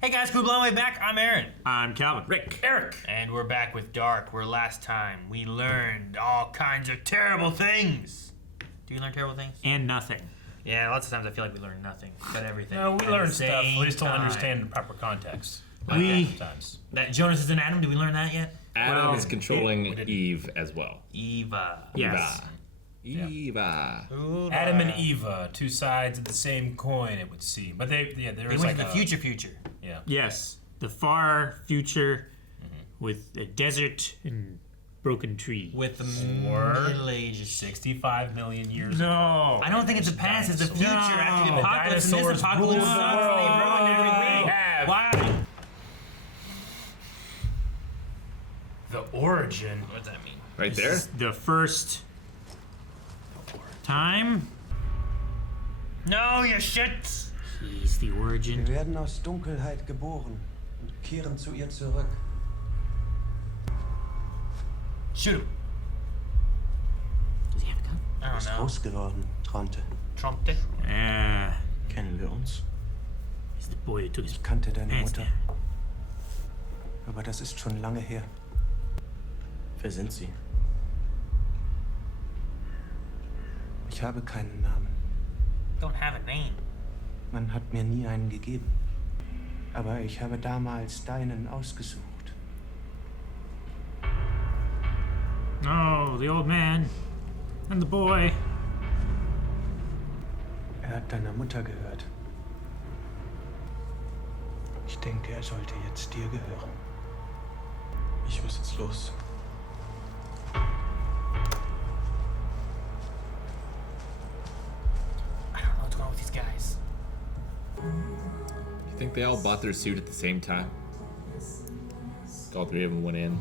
Hey guys, cool blowing way back. I'm Aaron. I'm Calvin. Rick. Eric. And we're back with Dark, where last time we learned all kinds of terrible things. Do you learn terrible things? And nothing. Yeah, lots of times I feel like we learn nothing. Got everything. No, we learn stuff. We just don't time. understand the proper context. Sometimes. That Jonas is an Adam, did we learn that yet? Adam is controlling we didn't. Eve as well. Eva. Yes. Eva. Eva. Adam and Eva, two sides of the same coin, it would seem. But there They is went like to the future. Yeah. Yes. The far future with a desert and broken tree. With the Or Middle Ages. 65 million years ago. No. I don't think it's the past, it's the future. After the apocalypse, and this Dinosaurs apocalypse ruled the sucks, world. they ruined everything. We have. Why? The origin. What does that mean? Right This there? is the first time. No, you shit! He's the origin. Wir werden aus Dunkelheit geboren und kehren zu ihr zurück. Shoot him. Does he have a gun? I don't Ist know. groß geworden, Trante. Trumpte. Kennen wir uns? He's the boy who took his Ich kannte deine pants Mutter. down. Aber das ist schon lange her. Wer sind Sie? Ich habe keinen Namen. Don't have a name. Man hat mir nie einen gegeben. Aber ich habe damals deinen ausgesucht. Oh, the old man. And the boy. Hat deiner Mutter gehört. Ich denke, sollte jetzt dir gehören. Ich muss jetzt los. I don't know what's going on with these guys. You think they all bought their suit at the same time? All three of them went in.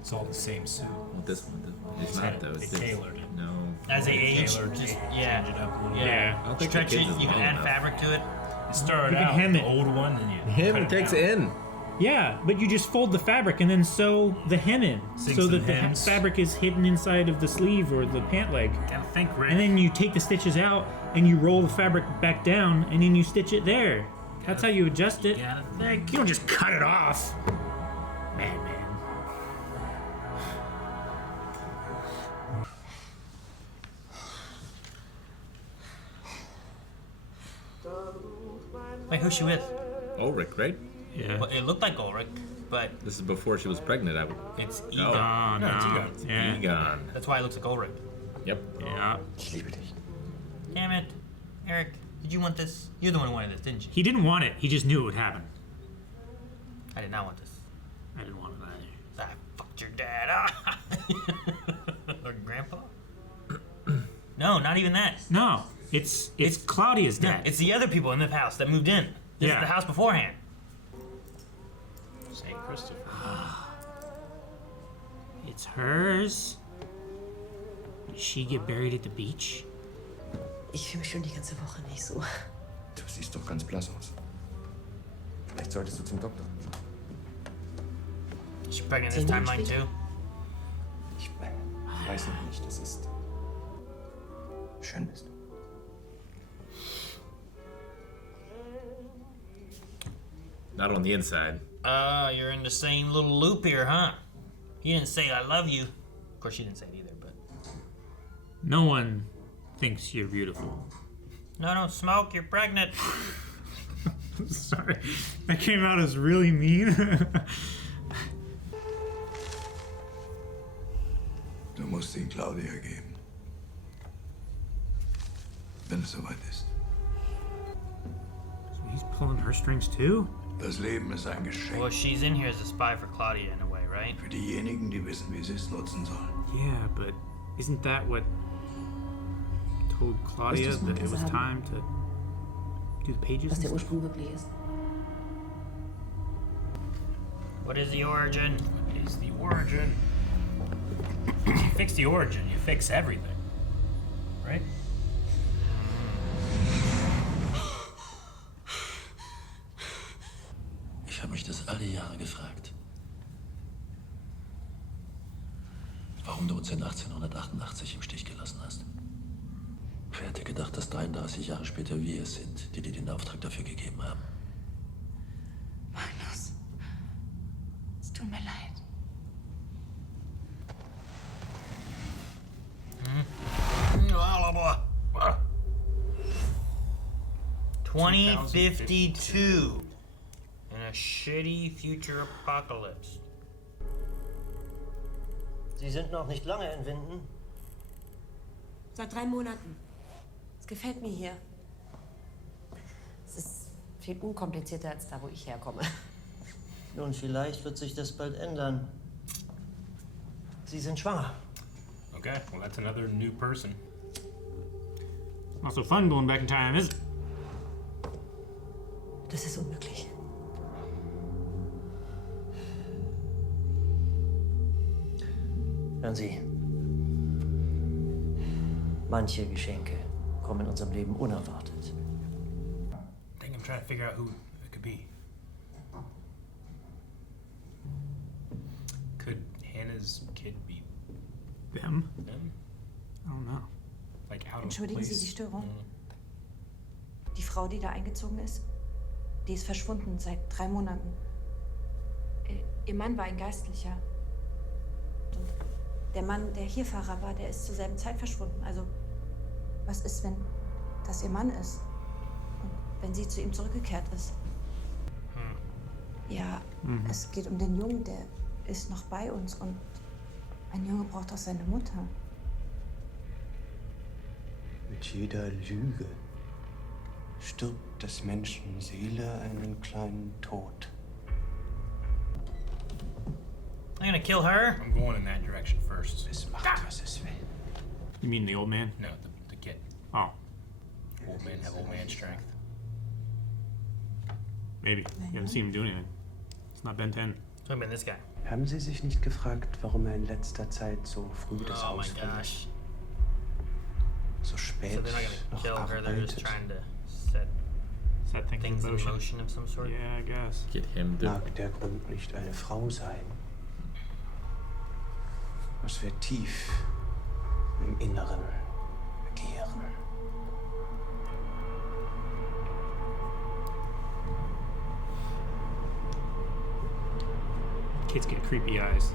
It's all the same suit. Well, this one. It's not though. They It's different. tailored it. No. As they age, Tailored, just, change yeah. it up a little Yeah. I don't think Stretch the it, kids is you can long add enough. fabric to it. You start You can out hem the it. old one, then you Him cut it takes down. it in. Yeah, but you just fold the fabric and then sew the hem in Sink so some that the hems. fabric is hidden inside of the sleeve or the pant leg. Gotta think, Rick. And then you take the stitches out and you roll the fabric back down and then you stitch it there. That's how you adjust it. Gotta think. You don't just cut it off. Man. Wait, who's she with? Ulrich, right? Yeah. Well, it looked like Ulrich, but This is before she was pregnant. it's Oh. Egon. Oh, no. it's Egon. Yeah. Egon. That's why it looks like Ulrich. Yep. Yeah. Ich liebe dich. Damn it. Eric, did you want this? You're the one who wanted this, didn't you? He didn't want it. He just knew it would happen. I did not want this. I didn't want it either. I fucked your dad. Or grandpa? No, not even that. No, it's Claudia's No, dad. it's the other people in the house that moved in. This Yeah. is the house beforehand. St. Christopher. It's hers. Did she get buried at the beach? Ich fühle mich schon die ganze Woche nicht so. Du siehst doch ganz blass aus. Vielleicht solltest du zum Doktor. Is she pregnant this 10 Monate timeline später? too? Ich weiß noch nicht, das ist... Schön bist du. Not on the inside. You're in the same little loop here, huh? He didn't say I love you. Of course, she didn't say it either, but... No one thinks you're beautiful. No, don't smoke, you're pregnant. Sorry, that came out as really mean. Du musst ihn Claudia geben. Wenn es soweit ist. So he's pulling her strings too? Das Leben ist ein Geschenk. Well, she's in here as a spy for Claudia in a way, right? Für diejenigen, die wissen, wie sie es nutzen sollen. Yeah, but isn't that what told Claudia Was das that it was Mutter time to do the pages? Was and der stuff? Ursprung wirklich ist. What is the origin? Is the origin. If you fix the origin, you fix everything. Right? Ich habe mich das alle Jahre gefragt. Warum du uns in 1888 im Stich gelassen hast. Wer hätte gedacht, dass 33 Jahre später wir es sind, die dir den Auftrag dafür gegeben haben? Tut mir leid. 2052 in a shitty future apocalypse. Sie sind noch nicht lange in Winden. Seit 3 Monaten. Es gefällt mir hier. Es ist viel unkomplizierter als da, wo ich herkomme. Nun, vielleicht wird sich das bald ändern. Sie sind schwanger. Okay, well, that's another new person. Not so fun going back in time, is it? Das ist unmöglich. Hören Sie. Manche Geschenke kommen in unserem Leben unerwartet. I think I'm trying to figure out who it could be. Could Hannah's kid be Them? them? I don't know. Like out of Entschuldigen place? Sie die Störung? Die Frau, die da eingezogen ist, die ist verschwunden seit 3 Monaten. Ihr Mann war ein Geistlicher. Und der Mann, der hier Fahrer war, der ist zur selben Zeit verschwunden. Also, was ist, wenn das ihr Mann ist? Und wenn sie zu ihm zurückgekehrt ist? Ja, es geht um den Jungen, der ist noch bei uns und ein Junge braucht auch seine Mutter. Mit jeder Lüge stirbt des Menschen Seele einen kleinen Tod. I'm gonna kill her. I'm going in that direction first. Es macht, was es will. You mean the old man? No, the kid. Oh, Old men have old man strength. maybe. You haven't seen him do anything. It's not Ben 10. Talking about this guy. Haben Sie sich nicht gefragt, warum er in letzter Zeit so früh das Oh my Haus verlässt? gosh. So spät So they're not gonna noch kill her, they're just arbeitet? trying to set Set things things in in motion. motion of some sort. Yeah, I guess. Get him the Mag der Grund nicht eine Frau sein? Was wir tief im Inneren begehren. Kids get creepy eyes.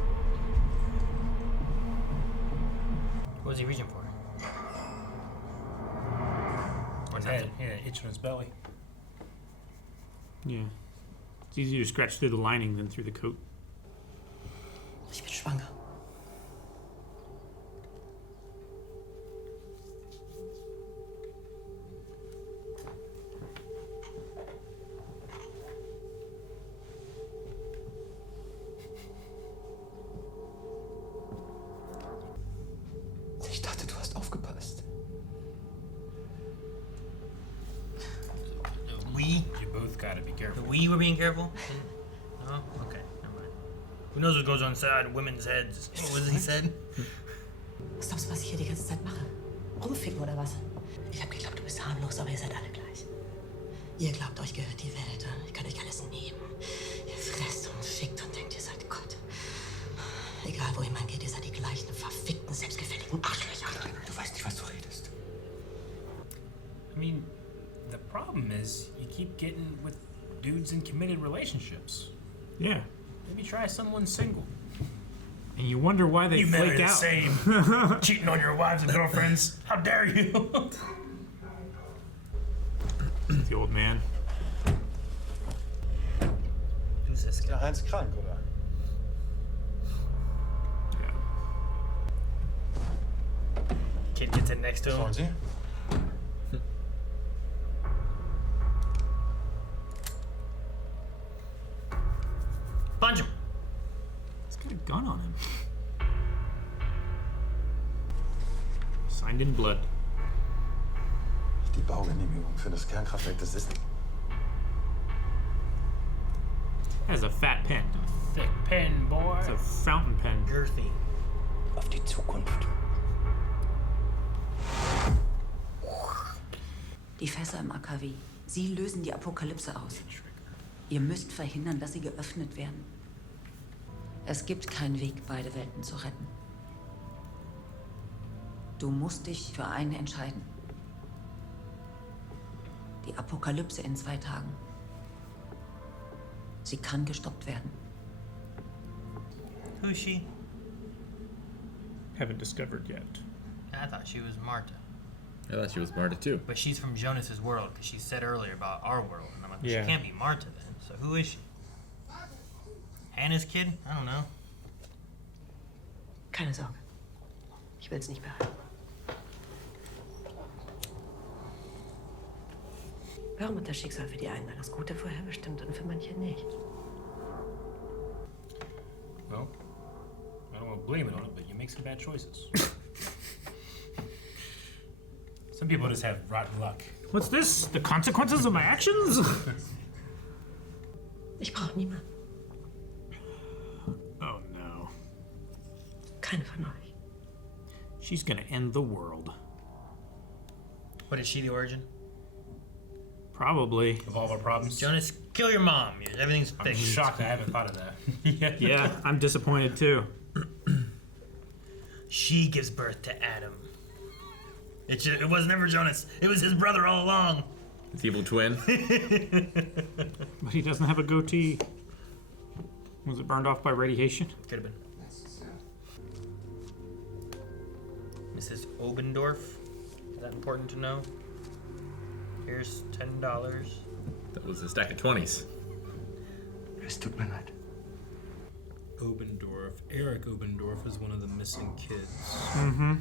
What was he reaching for? Or His head, nothing? yeah, itch in his belly. Yeah. It's easier to scratch through the lining than through the coat. Ich bin schwanger. Ich dachte, du hast aufgepasst. We? You both gotta be careful. We were being careful? No? Okay, never mind. Who knows what goes on inside women's heads? What was he said? Was glaubst du, was ich hier die ganze Zeit mache? Rumficken oder was? Ich hab geglaubt, du bist harmlos, aber ihr seid alle gleich. Ihr glaubt, euch gehört die Welt. Ihr könnt euch alles nehmen. Ihr fresst und fickt und denkt, ihr seid Gott. Egal, wo ihr geht, ihr seid die gleichen verfickten, selbstgefälligen Arschlöcher. Du weißt nicht, was du redest. I mean, the problem is you keep getting with dudes in committed relationships. Yeah. Maybe try someone single. And you wonder why they You men flake are the out. same. Cheating on your wives and girlfriends. How dare you? The old man. Who's this guy? Heinz krank, oder? Yeah. Kid gets in next to him. Schauen Sie. Punch him. He's got a gun on him. Signed in blood. Die Baugenehmigung für das Kernkraftwerk, das ist... Has a fat pen. Thick pen, boy. It's a fountain pen. Girthy. Auf die Zukunft. Die Fässer im AKW. Sie lösen die Apokalypse aus. Ihr müsst verhindern, dass sie geöffnet werden. Es gibt keinen Weg, beide Welten zu retten. Du musst dich für einen entscheiden. Die Apokalypse in 2 Tagen. Sie kann gestoppt werden. Who's she? Haven't discovered yet. I thought she was Marta. I thought she was Marta too. But she's from Jonas's world, because she said earlier about our world. And I'm like, Yeah. she can't be Marta then. So who is she? Hannah's kid? I don't know. Keine Sorge. Ich will's nicht behalten. Warum hat das Schicksal für die einen das Gute vorher bestimmt und für manche nicht? Well, I don't want to blame it on it, but you make some bad choices. Some people just have rotten luck. What's this? The consequences of my actions? Ich brauche niemanden. Oh no. Keine von euch. She's gonna end the world. What is she the origin? Probably. Of all of our problems. Jonas, kill your mom. Everything's I'm fixed. shocked I haven't thought of that. Yeah, I'm disappointed too. She gives birth to Adam. It was never Jonas. It was his brother all along. His evil twin. But he doesn't have a goatee. Was it burned off by radiation? Could have been. Mrs. Obendorf. Is that important to know? Here's $10. That was a stack of 20s. Es tut mir leid. Obendorf. Eric Obendorf is one of the missing kids. Mm-hmm.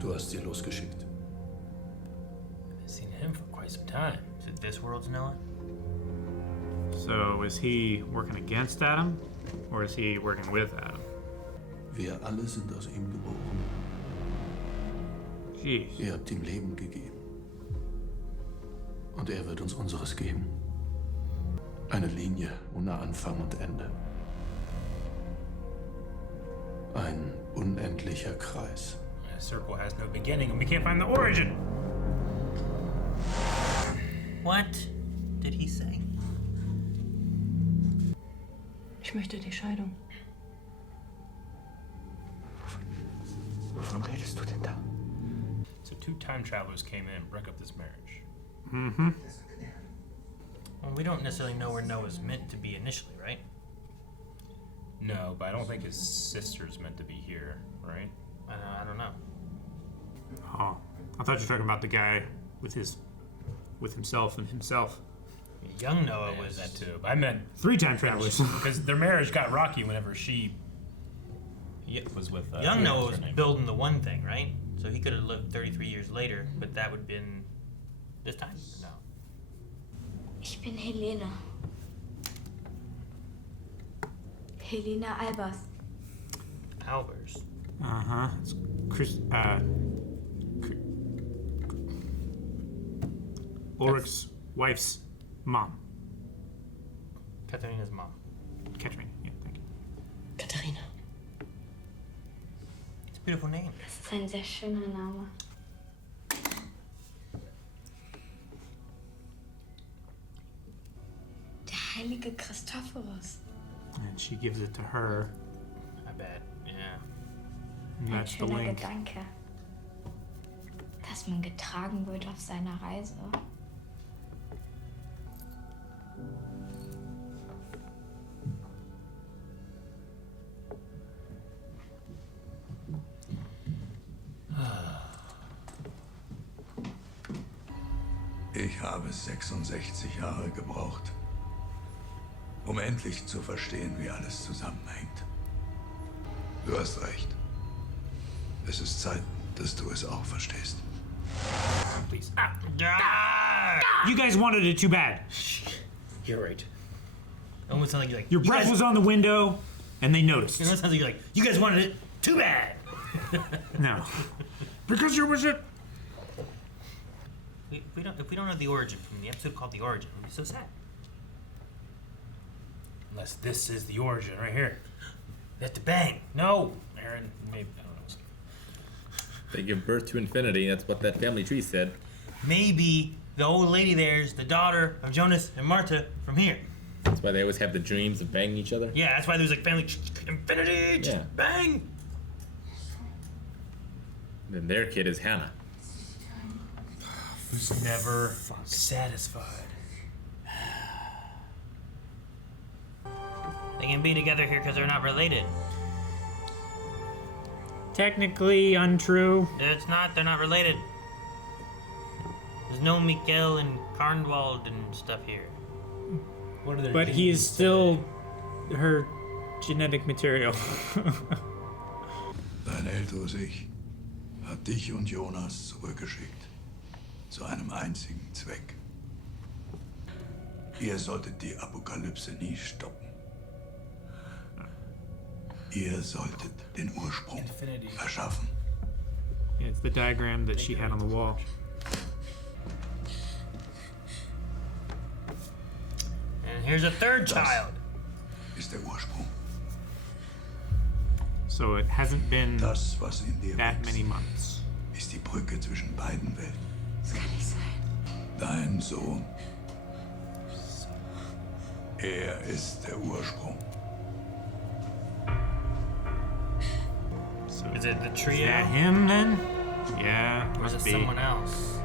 Du hast sie losgeschickt. I've seen him for quite some time. Is it this world's Noah? So is he working against Adam? Or is he working with Adam? Wir alle sind aus ihm geboren. Jeez. Ihr habt ihm Leben gegeben. Und er wird uns unseres geben. Eine Linie ohne Anfang und Ende. Ein unendlicher Kreis. A circle has no beginning and we can't find the origin. What did he say? Ich möchte die Scheidung. Wovon redest du denn da? So 2 time travelers came in and broke up this marriage. Mm-hmm. Well, we don't necessarily know where Noah's meant to be initially, right? No, but I don't think his sister's meant to be here, right? I don't know. Oh, I thought you were talking about the guy with himself and himself. Young Noah Yeah, was that too. But I meant 3 time travelers. because their marriage got rocky whenever she was with Young Noah what's was her name? building the one thing, right? So he could have lived 33 years later, but that would have been this time. No. Ich bin Helene. Helene Albers. Albers. Uh-huh. It's Chris, Ulrich's wife's mom. Katharina's mom. Katarina, yeah, thank you. Katharina. It's a beautiful name. Das ist ein sehr schöner Name. Der heilige Christophorus. And she gives it to her. I bet. Yeah. And Ein that's the schöner link. Gedanke. Dass man getragen wird auf seiner Reise. Ich habe 66 Jahre gebraucht, um endlich zu verstehen, wie alles zusammenhängt. Du hast recht. Es ist Zeit, dass du es auch verstehst. Please. You guys wanted it too bad. You're right. Almost sounds like you're like. Your "You breath guys-" was on the window, and they noticed. It almost sounds like you're like, you guys wanted it too bad. No. Because you was it. If we don't know the origin from the episode called The Origin, it would be so sad. Unless this is the origin right here. We have to bang. No, Aaron. Maybe I don't know. They give birth to infinity. That's what that family tree said. Maybe the old lady there's the daughter of Jonas and Marta from here. That's why they always have the dreams of banging each other. Yeah, that's why there's like family infinity. Just Yeah. bang. Then their kid is Hannah. Who's never satisfied. They can be together here because they're not related. Technically untrue. It's not. They're not related. There's no Mikkel and Karnwald and stuff here. What are their But he is genes still her genetic material. Dein älteres Ich hat dich und Jonas zurückgeschickt. Zu einem einzigen Zweck. Ihr solltet die Apokalypse nie stoppen. Ihr solltet den Ursprung erschaffen. Yeah, it's the diagram that she had on the wall. And here's a third child. Ist der Ursprung. So it hasn't been Das, was in dir that wächst, many months. ist die Brücke zwischen beiden Welten. Das kann nicht sein. Dein Sohn. Er ist der Ursprung. So Is it the is trio? that him then? Yeah, Or is must it be. someone else?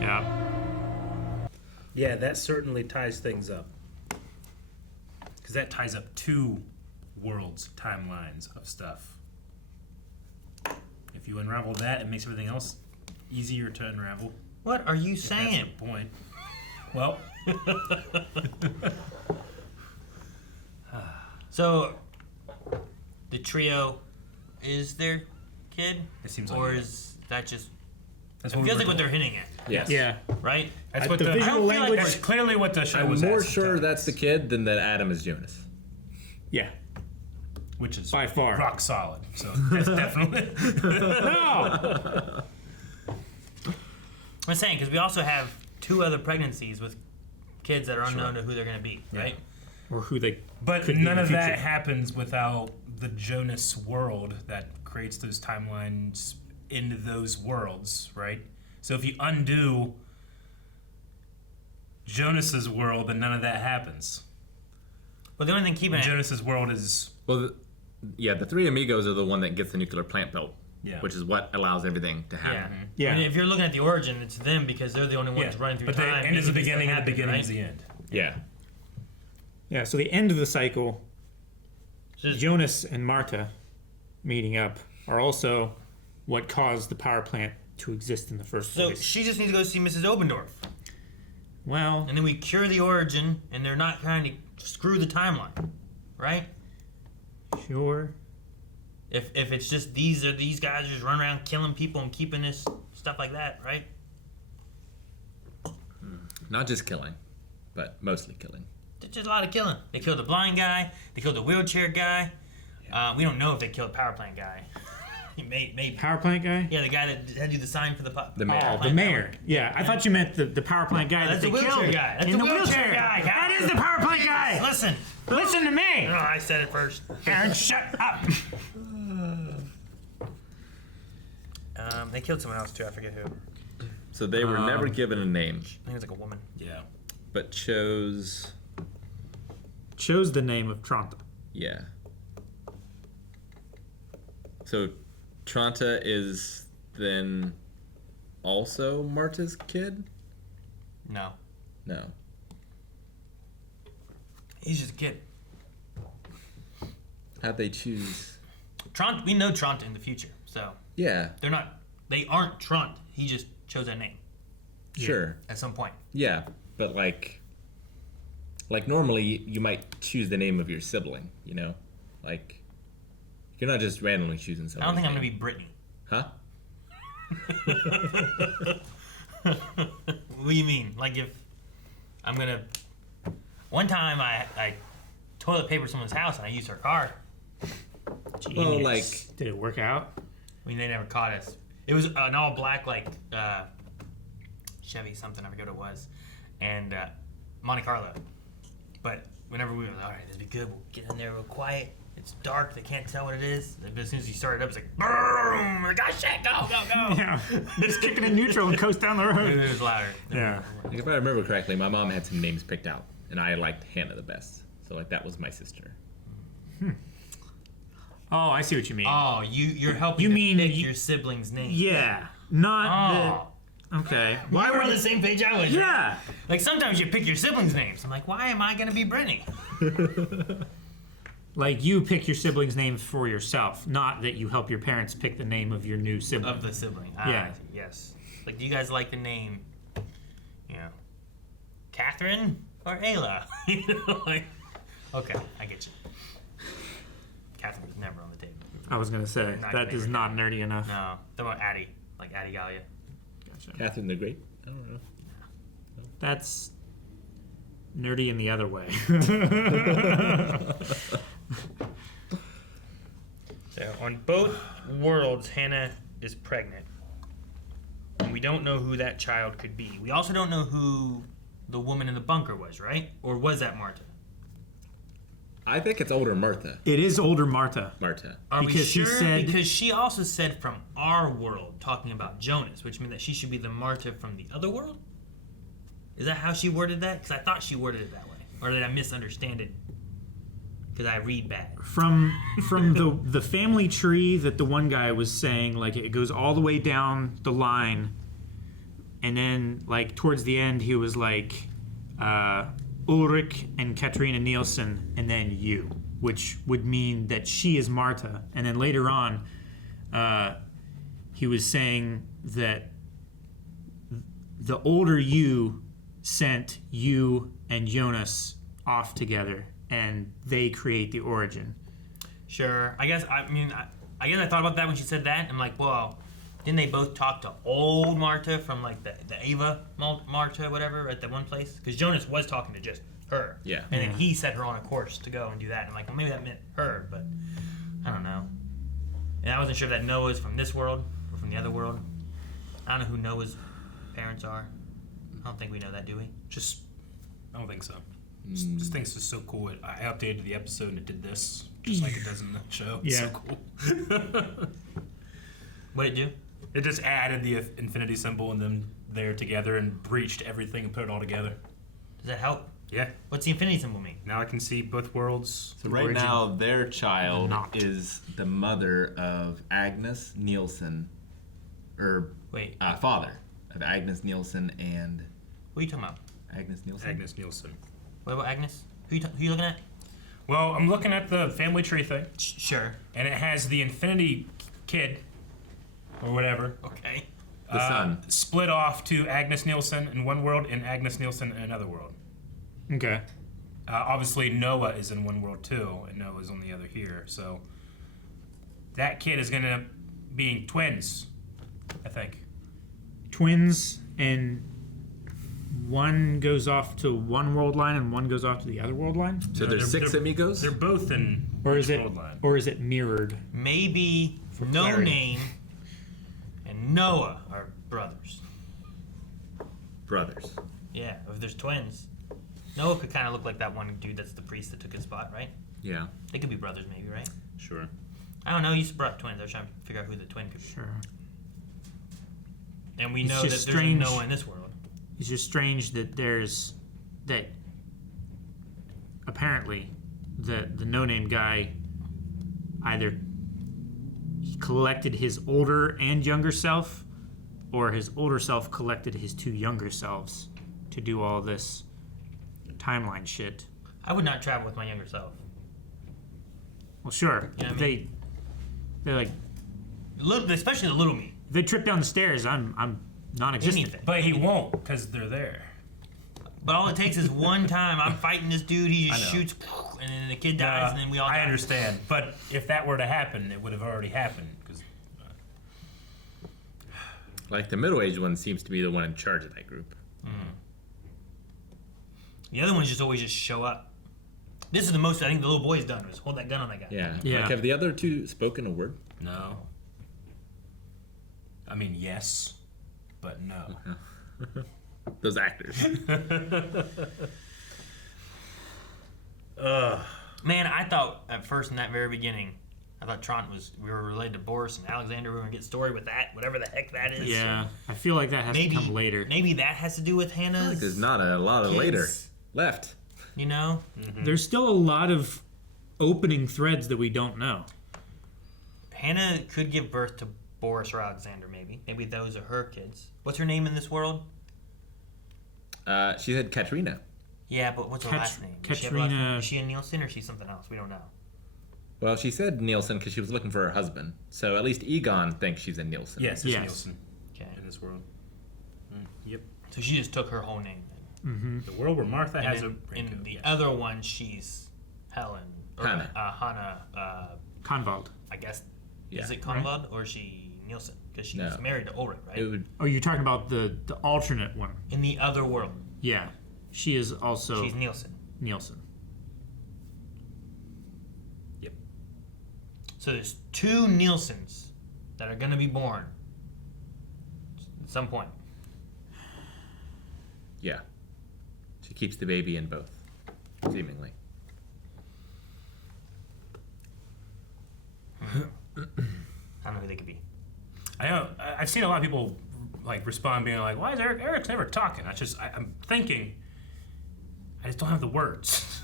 Yeah. Yeah, that certainly ties things up. Because that ties up 2 worlds, timelines of stuff. If you unravel that, it makes everything else easier to unravel. What are you If that's saying? the point. Well, So, the trio is their kid? It seems like Or it. is that just... that's It what we feels were like what told. they're hinting at, Yes. Yeah. right? That's At what the the visual I don't feel like language. That's clearly what the show I'm was more asked to sure tell that's us, the kid than that Adam is Jonas. Yeah. which is By far. rock solid. So that's definitely. No! I'm saying, because we also have 2 other pregnancies with kids that are unknown to who they're going to be, right? Or who they But could be none in of the that future. happens without the Jonas world that creates those timelines into those worlds, right? So if you undo Jonas's world, then none of that happens. But the only thing keeping it... Jonas's world is Well, the 3 amigos are the one that gets the nuclear plant built, Yeah. which is what allows everything to happen. Yeah. Yeah. I mean, if you're looking at the origin, it's them because they're the only ones yeah. running through But the time. end is the making this beginning, and the happen, beginning right? is the end. Yeah. Yeah, so the end of the cycle, Just- Jonas and Marta meeting up are also what caused the power plant to exist in the first So place. she just needs to go see Mrs. Obendorf. Well, And then we cure the origin, and they're not trying to screw the timeline, right? sure. If it's just these guys just run around killing people and keeping this stuff like that, right? Not just killing, but mostly killing. There's just a lot of killing. They killed the blind guy. They killed the wheelchair guy. We don't know if they killed the power plant guy. Maybe. Power plant guy? Yeah, the guy that had you the sign for the The mayor. Oh, the mayor. Yeah, I thought you meant the power plant guy that's that the they wheelchair killed. guy. That's in the the wheelchair guy. That is the power plant guy. Listen. Listen to me. Oh, I said it first. Aaron, shut up. They killed someone else too. I forget who. So they were never given a name, I think it was like a woman. Yeah. but chose. Chose the name of Tranta. Yeah. So Tranta is then also Marta's kid? No, No. he's just a kid. How'd they choose? Trant. We know Trant in the future, so Yeah, they're not. They aren't Trant. He just chose that name sure. at some point. Yeah, but like normally you might choose the name of your sibling, you know? Like you're not just randomly choosing something. I don't think I'm gonna be Brittany. Huh? What do you mean? Like if I'm gonna... One time I toilet papered someone's house and I used her car. Well, Genius. like Did it work out? I mean, they never caught us. It was an all black, like, Chevy something, I forget what it was. And Monte Carlo. But whenever we were like, all right, this will be good. We'll get in there real quiet. It's dark. They can't tell what it is. But as soon as you start it up, it's like, boom! Like, oh, shit, go, go, go. Yeah. Just kick it in neutral and coast down the road. It was louder. Yeah. if I remember correctly, my mom had some names picked out, and I liked Hannah the best. So like that was my sister. Oh, I see what you mean. Oh, you're helping You to mean pick you- your sibling's name. Yeah. Not the... Okay. Why were on the same page I was? Yeah. Like sometimes you pick your siblings' names. I'm like, why am I gonna be Brittany? Like you pick your siblings' names for yourself, not that you help your parents pick the name of your new sibling. Of the sibling. Yeah. Yes. Like, do you guys like the name, Catherine or Ayla? Like, okay, I get you. Catherine was never on the table. I was gonna say that is not nerdy enough. No, they're about Addie, like Addie Gallia. Gotcha. Catherine the Great? I don't know. That's nerdy in the other way. So on both worlds, Hannah is pregnant. And we don't know who that child could be. We also don't know who the woman in the bunker was, right? Or was that Marta? I think it's older Martha. It is older Marta. Are we Because sure? she said- Because she also said from our world, talking about Jonas, which means that she should be the Marta from the other world? Is that how she worded that? Because I thought she worded it that way. Or did I misunderstand it? Because I read bad. From the family tree that the one guy was saying, like it goes all the way down the line, and then like towards the end he was like Ulrich and Katarina Nielsen, and then you, which would mean that she is Marta. And then later on, he was saying that the older you sent you and Jonas off together, and they create the origin. Sure. I guess I thought about that when she said that. I'm like, well, didn't they both talk to old Marta from like the Ava Marta, whatever, at that one place? Because Jonas was talking to just her. Yeah. And then he set her on a course to go and do that. And I'm like, well, maybe that meant her, but I don't know. And I wasn't sure if that Noah's from this world or from the other world. I don't know who Noah's parents are. I don't think we know that, do we? I don't think so. Just think it's just so cool. I updated the episode and it did this, just like it does in the show. It's so cool. What'd it do? It just added the infinity symbol and then they're together and breached everything and put it all together. Does that help? Yeah. What's the infinity symbol mean? Now I can see both worlds. So right now, their child is the mother of Agnes Nielsen, or father of Agnes Nielsen and. What are you talking about? Agnes Nielsen. Agnes Nielsen. What about Agnes? Who you looking at? Well, I'm looking at the family tree thing. Sure. And it has the infinity kid, or whatever. Okay. The son. Split off to Agnes Nielsen in one world and Agnes Nielsen in another world. Okay. Obviously, Noah is in one world too, and Noah's on the other here. So that kid is going to end up being twins, I think. Twins, and one goes off to one world line and one goes off to the other world line? So there's six amigos? They're both in world line. Or is it mirrored? Maybe No clarity. Name and Noah are brothers. Brothers. Yeah, if there's twins. Noah could kind of look like that one dude that's the priest that took his spot, right? Yeah. They could be brothers maybe, right? Sure. I don't know, you just brought up twins. I was trying to figure out who the twin could be. Sure. And we It's know that just there's strange. a Noah in this world. It's just strange that that apparently the no-name guy either he collected his older and younger self, or his older self collected his two younger selves to do all this timeline shit. I would not travel with my younger self. Well, sure. You know what I They're like, especially the little me. if they trip down the stairs, I'm non-existent. Anything. But he won't, because they're there. But all it takes is one time. I'm fighting this dude. He just I know. shoots, and then the kid dies, and then we all die. I understand. But if that were to happen, it would have already happened. 'Cause, Like the middle-aged one seems to be the one in charge of that group. The other ones just always just show up. This is the most I think the little boy's done is hold that gun on that guy. Yeah. Yeah. Like, have the other two spoken a word? no. I mean, yes, but no. Those actors. Man, I thought at first in that very beginning, I thought we were related to Boris and Alexander. We were gonna get a story with that, whatever the heck that is. Yeah, I feel like that has to come later. Maybe that has to do with Hannah's. Like there's not a lot of kids. later left. You know, There's still a lot of opening threads that we don't know. Hannah could give birth to Boris or Alexander, maybe. Maybe those are her kids. What's her name in this world? She said Katrina. Yeah, but what's her last name? Katrina. Is she a Nielsen or is she something else? We don't know. Well, she said Nielsen because she was looking for her husband. So at least Egon thinks she's a Nielsen. Yes, it's Nielsen. Okay. In this world. Yep. So she just took her whole name. Mm-hmm. The world where Martha has a in raincoat. the other one, she's Helen. Or, Hannah. Hannah. Convald. I guess. Yeah. Is it Convald or is she Nielsen? Because she's married to Ulrich, right? Oh, you're talking about the alternate one. In the other world. Yeah. She is also... She's Nielsen. Nielsen. Yep. So there's 2 Nielsens that are going to be born at some point. Yeah. She keeps the baby in both, seemingly. I don't know who they could be. I know. I've seen a lot of people like respond being like, "Why is Eric's never talking?" I'm thinking. I just don't have the words.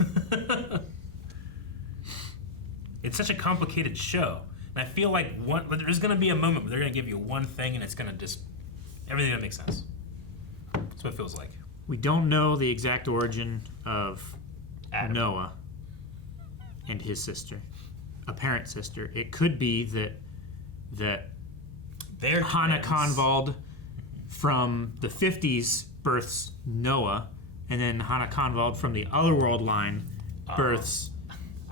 It's such a complicated show, and I feel like there's going to be a moment where they're going to give you one thing, and it's going to just everything that makes sense. That's what it feels like. We don't know the exact origin of Adam. Noah and his sister, apparent sister. It could be that They're Hannah twins. Convald from the 50s births Noah, and then Hannah Convald from the Otherworld line births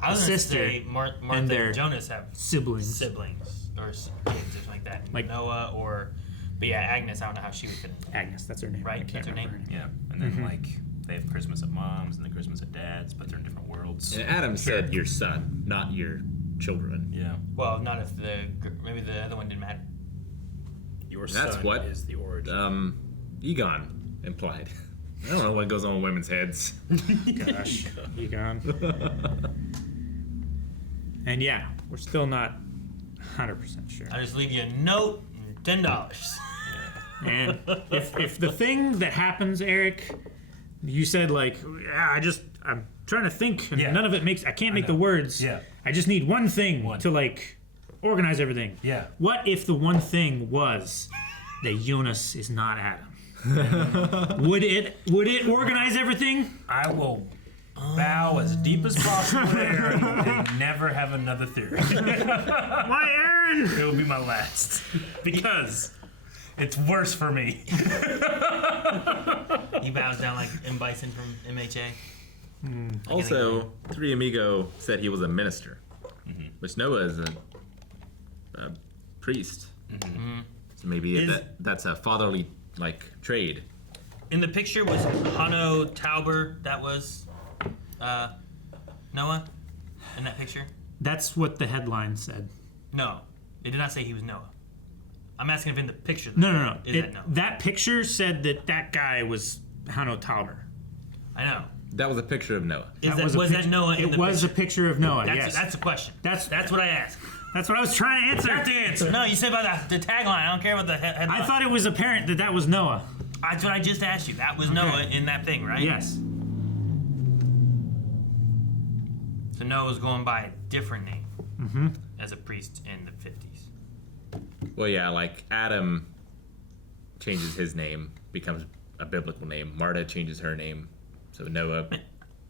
I was a going to sister say Martha and their and Jonas have siblings. siblings or kids or something like that. Like Noah or... But yeah, Agnes, I don't know how she would fit in. Agnes, that's her name. Right? I can't That's her remember name? her name. Yeah, and then like they have Christmas at mom's and then Christmas at dad's, but they're in different worlds. And Adam said your son, not your children. Yeah. Well, not if maybe the other one didn't matter. Your That's son what is the origin. Egon implied. I don't know what goes on with women's heads. Gosh, Egon. And yeah, we're still not 100% sure. I'll just leave you a note and $10. And if the thing that happens, Eric, you said like, yeah, I'm trying to think, and none of it makes. I can't make the words. Yeah. I just need one thing to like organize everything. Yeah. What if the one thing was that Jonas is not Adam? Would it organize everything? I will bow as deep as possible there and never have another theory. Why, Aaron? It will be my last because it's worse for me. He bows down like M. Bison from MHA. Also, Three Amigo said he was a minister, which Noah is a priest. So maybe that's a fatherly trade. In the picture was Hanno Tauber. That was Noah in that picture. That's what the headline said. No, it did not say he was Noah. I'm asking if in the picture. No. Is that Noah? That picture said that guy was Hanno Tauber. I know. That was a picture of Noah. Was that Noah in the picture? It was a picture of Noah, That's yes. a question. That's what I asked. That's what I was trying to answer. You have to answer. No, you said about the tagline. I don't care about the headline. I thought it was apparent that was Noah. That's what I just asked you. That was Noah in that thing, right? Yes. So Noah's going by a different name as a priest in the 50s. Well, yeah, like Adam changes his name, becomes a biblical name. Marta changes her name, so Noah.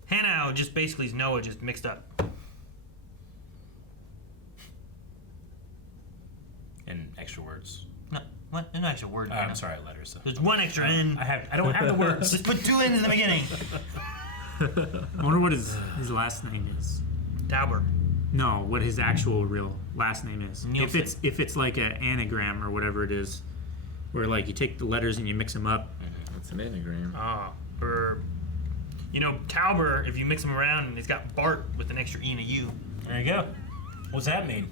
Hanno just basically is Noah just mixed up. And extra words. No, what? There's no extra word. I'm sorry, letters. There's one extra N. I don't have the words. Just put 2 N's in the beginning. I wonder what his last name is. Tauber. No, what his actual real last name is. Nielsen. If it's like an anagram or whatever it is, where like you take the letters and you mix them up. What's an anagram? Or, Tauber, if you mix them around, and it's got Bart with an extra E and a U. There you go. What's that mean?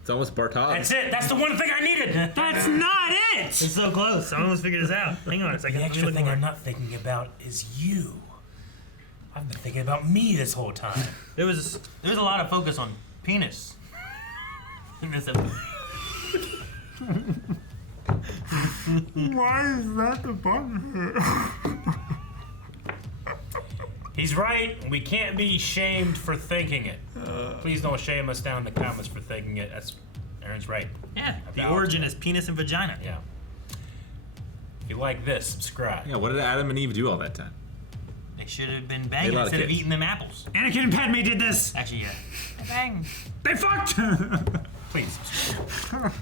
It's almost Bartog. That's it. That's the one thing I needed. That's not it. It's so close. I almost figured this out. Hang on a second. The extra thing I'm not thinking about is you. I've been thinking about me this whole time. There was a lot of focus on penis in this episode. Why is that the button? He's right. We can't be shamed for thinking it. Please don't shame us down in the comments for thinking it. That's Aaron's right. Yeah, the About- origin is penis and vagina. Yeah. If you like this, subscribe. Yeah, what did Adam and Eve do all that time? They should have been Made banging a lot of instead of kids. eating them apples. Anakin and Padme did this. Actually, yeah. They bang. They fucked. Please subscribe.